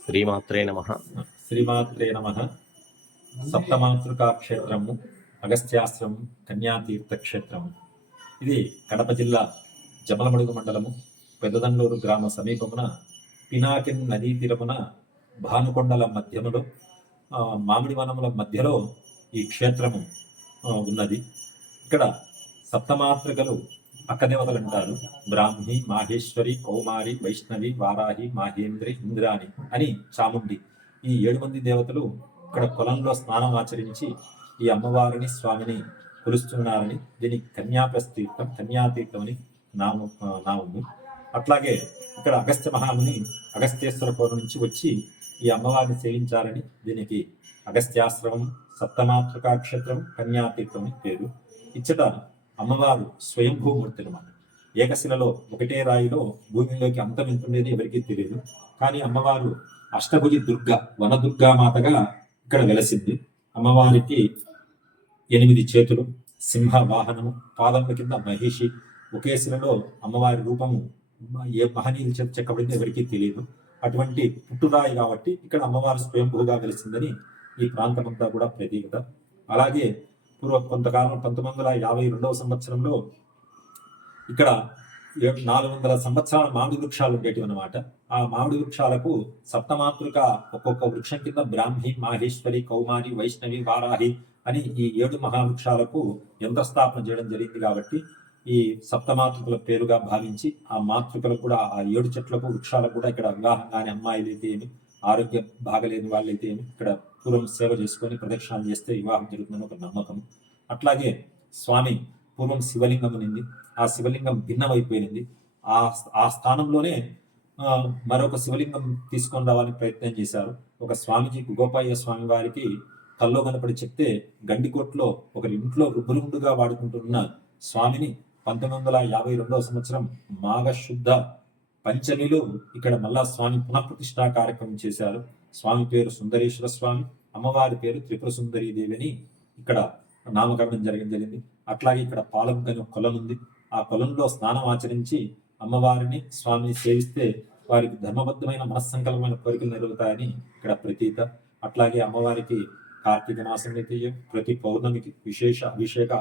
శ్రీమాత్రే నమ. శ్రీమాత్రే నమ. సప్తమాతృకా క్షేత్రము అగస్త్యాశ్రమం కన్యాతీర్థ క్షేత్రము ఇది కడప జిల్లా జమలమడుగు మండలము పెద్దదండూరు గ్రామ సమీపమున పినాకిన్ నదీ తీరమున భానుకొండల మధ్యములో మామిడి వనముల మధ్యలో ఈ క్షేత్రము ఉన్నది. ఇక్కడ సప్తమాతృకలు అక్కదేవతలు అంటారు బ్రాహ్మి మాహేశ్వరి కౌమారి వైష్ణవి వారాహి మాహేంద్రి ఇంద్రాని అని చాముండి. ఈ ఏడు మంది దేవతలు ఇక్కడ పొలంలో స్నానం ఆచరించి ఈ అమ్మవారిని స్వామిని కొలుస్తున్నారని దీనికి కన్యాప్రస్తీర్థం కన్యాతీర్థం అని నామ నామము. అట్లాగే ఇక్కడ అగస్త్య మహాముని అగస్త్యేశ్వర కోరు నుంచి వచ్చి ఈ అమ్మవారిని సేవించాలని దీనికి అగస్త్యాశ్రమం సప్తమాతృకా క్షేత్రం కన్యాతీర్థం అని పేరు. ఇచ్చట అమ్మవారు స్వయంభూమూర్తి అనమాట ఏకశిలలో ఒకటే రాయిలో భూమిలోకి అంతం ఎంతుండేది ఎవరికీ తెలియదు కానీ అమ్మవారు అష్టభుజి దుర్గ వనదుర్గా మాతగా ఇక్కడ వెలసింది అమ్మవారికి ఎనిమిది చేతులు సింహ వాహనము పాదముల కింద మహిషి. ఒకే శిలలో అమ్మవారి రూపము ఏ మహనీయుల చేత చెక్కబడింది ఎవరికీ తెలియదు అటువంటి పుట్టురాయి కాబట్టి ఇక్కడ అమ్మవారు స్వయంభూగా వెలిసిందని ఈ ప్రాంతమంతా కూడా ప్రతీకత. అలాగే పూర్వ కొంతకాలం పంతొమ్మిది వందల యాభై రెండవ సంవత్సరంలో ఇక్కడ నాలుగు వందల సంవత్సరాల మామిడి వృక్షాలు ఉండేటివి అనమాట ఆ మామిడి వృక్షాలకు సప్తమాతృక ఒక్కొక్క వృక్షం కింద బ్రాహ్మి మాహేశ్వరి కౌమారి వైష్ణవి వారాహి అని ఈ ఏడు మహావృక్షాలకు యంత్రస్థాపన చేయడం జరిగింది కాబట్టి ఈ సప్తమాతృకల పేరుగా భావించి ఆ మాతృకలు కూడా ఆ ఏడు చెట్లకు వృక్షాలకు కూడా ఇక్కడ వివాహం కాని అమ్మాయిలు అయితే ఏమి ఆరోగ్యం బాగలేని వాళ్ళైతే ఏమి ఇక్కడ పూర్వం సేవ చేసుకొని ప్రదక్షిణాలు చేస్తే వివాహం జరుగుతుందని ఒక నమ్మకం. అట్లాగే స్వామి పూర్వం శివలింగం ఉంది ఆ శివలింగం భిన్నమైపోయింది ఆ ఆ స్థానంలోనే మరొక శివలింగం తీసుకొని రావాలని ప్రయత్నం చేశారు. ఒక స్వామిజీ గోపాయ్య స్వామి వారికి కల్లో కనపడి చెప్తే గండికోట్లో ఒకరి ఇంట్లో రుబ్బురుండుగా వాడుకుంటున్న స్వామిని పంతొమ్మిది వందల యాభై రెండవ సంవత్సరం మాఘ శుద్ధ పంచమిలో ఇక్కడ మళ్ళా స్వామి పునఃప్రతిష్ఠా కార్యక్రమం చేశారు. స్వామి పేరు సుందరేశ్వర స్వామి అమ్మవారి పేరు త్రిపుర సుందరీ దేవి అని ఇక్కడ నామకరణం జరగడం జరిగింది. అట్లాగే ఇక్కడ పాలం కని ఒక కొలం ఉంది. ఆ కొలంలో స్నానం ఆచరించి అమ్మవారిని స్వామిని సేవిస్తే వారికి ధర్మబద్ధమైన మనస్సంకల్పమైన కోరికలు నెరవేరుతాయని ఇక్కడ ప్రతీత. అట్లాగే అమ్మవారికి కార్తీక మాసం అయితే ప్రతి పౌర్ణమికి విశేష అభిషేక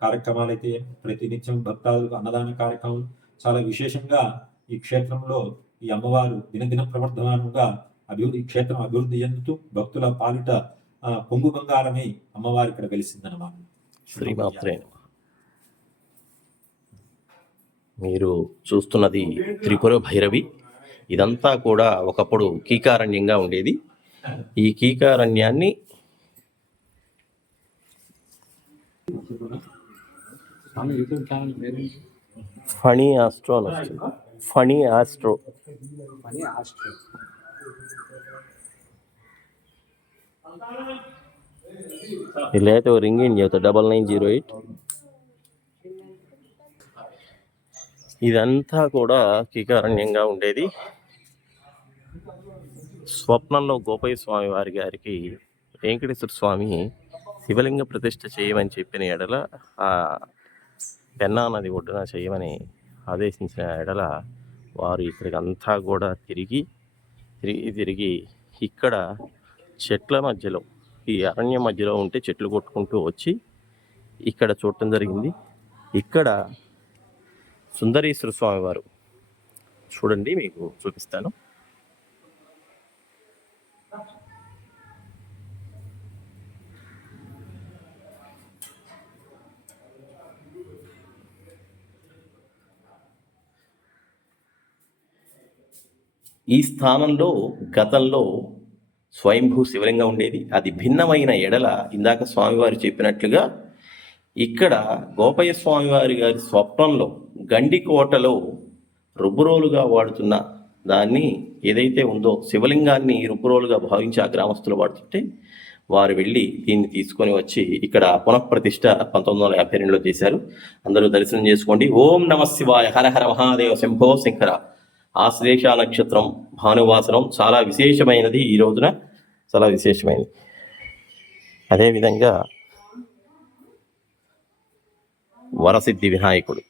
కార్యక్రమాలు అయితే ప్రతినిత్యం ప్రతి నిత్యం భక్తాదులకు అన్నదాన కార్యక్రమం చాలా విశేషంగా ఈ క్షేత్రంలో ఈ అమ్మవారు దినదిన ప్రవర్ధమానంగా అభివృద్ధి ఈ క్షేత్రం అభివృద్ధి చెందుతూ భక్తుల పాలిట ఆ, పొంగు బంగారమై అమ్మవారు ఇక్కడ వెలిసిందన్నమాట. మీరు చూస్తున్నది త్రిపుర భైరవి. ఇదంతా కూడా ఒకప్పుడు కీకారణ్యంగా ఉండేది. ఈ కీకారణ్యాన్ని ఫణి ఆస్ట్రో అని వస్తుంది ఫణి ఆస్ట్రో. పని ఆస్ట్రో. ఇలా అయితే రింగ్ ఇన్ చెబుతా? Double nine zero eight. ఇదంతా కూడా కీకారణ్యంగా ఉండేది. స్వప్నంలో గోపయ్య స్వామి వారి గారికి వెంకటేశ్వర స్వామి శివలింగ ప్రతిష్ఠ చేయమని చెప్పిన ఎడల ఆ పెన్నా నది ఒడ్డున చేయమని ఆదేశించిన ఎడల వారు ఇక్కడికి అంతా కూడా తిరిగి తిరిగి తిరిగి ఇక్కడ చెట్ల మధ్యలో ఈ అరణ్య మధ్యలో ఉంటే చెట్లు కొట్టుకుంటూ వచ్చి ఇక్కడ చూడటం జరిగింది. ఇక్కడ సుందరేశ్వర స్వామి వారు. చూడండి మీకు చూపిస్తాను. ఈ స్థానంలో గతంలో స్వయంభూ శివలింగం ఉండేది. అది భిన్నమైన ఎడల ఇందాక స్వామివారు చెప్పినట్లుగా ఇక్కడ గోపయ్య స్వామివారి గారి స్వప్నంలో గండికోటలో రుబ్బురోలుగా వాడుతున్న దాన్ని ఏదైతే ఉందో శివలింగాన్ని రుబ్బురోలుగా భావించి ఆ గ్రామస్తులు వాడుతుంటే వారు వెళ్ళి దీన్ని తీసుకొని వచ్చి ఇక్కడ పునఃప్రతిష్ట పంతొమ్మిది వందల యాభై రెండులో చేశారు. అందరూ దర్శనం చేసుకోండి. ఓం నమ శివాయ. హర హర మహాదేవ శంభో శంకర. ఆశ్లేష నక్షత్రం భానువాసనం చాలా విశేషమైనది ఈ రోజున. చాలా విశేషమైనది. అదేవిధంగా వరసిద్ధి వినాయకుడు.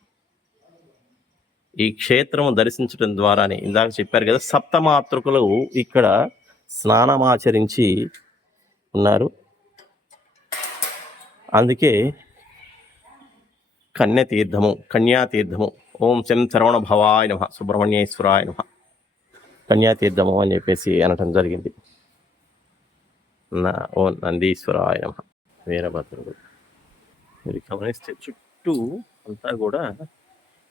ఈ క్షేత్రం దర్శించడం ద్వారానే ఇందాక చెప్పారు కదా సప్తమాతృకులు ఇక్కడ స్నానమాచరించి ఉన్నారు. అందుకే కన్యతీర్థము కన్యాతీర్థము. ఓం శం శరవణ భవాయ నమ. సుబ్రహ్మణ్యేశ్వరాయ నమ. కన్యాతీర్థము అని చెప్పేసి అనటం జరిగింది. నా ఓ నందీశ్వరాయ నమ. వీరభద్రుడు. మీరు గమనిస్తే చుట్టూ అంతా కూడా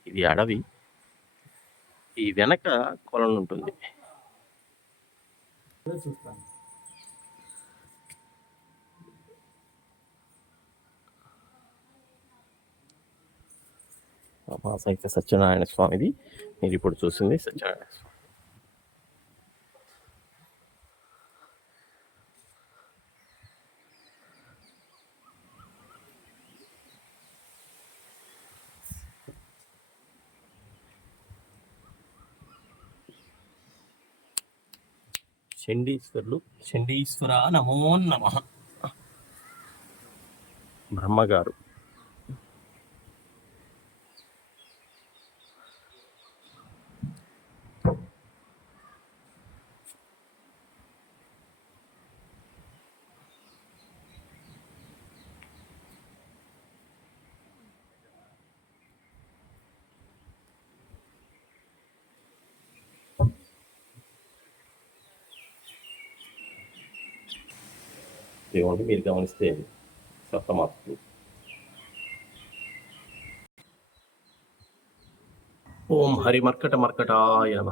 ఇది అడవి. ఈ వెనక కొలను ఉంటుంది. చూస్తాను. సైత సత్యనారాయణ స్వామిది. మీరు ఇప్పుడు చూసింది సత్యనారాయణ స్వామి. చండీశ్వరులు. చండీశ్వర నమో నమ. బ్రహ్మగారు. ఇదిగోండి మీరు గమనిస్తే సప్తమాతృలు ఓం హరి మర్కట మర్కటాయ నమ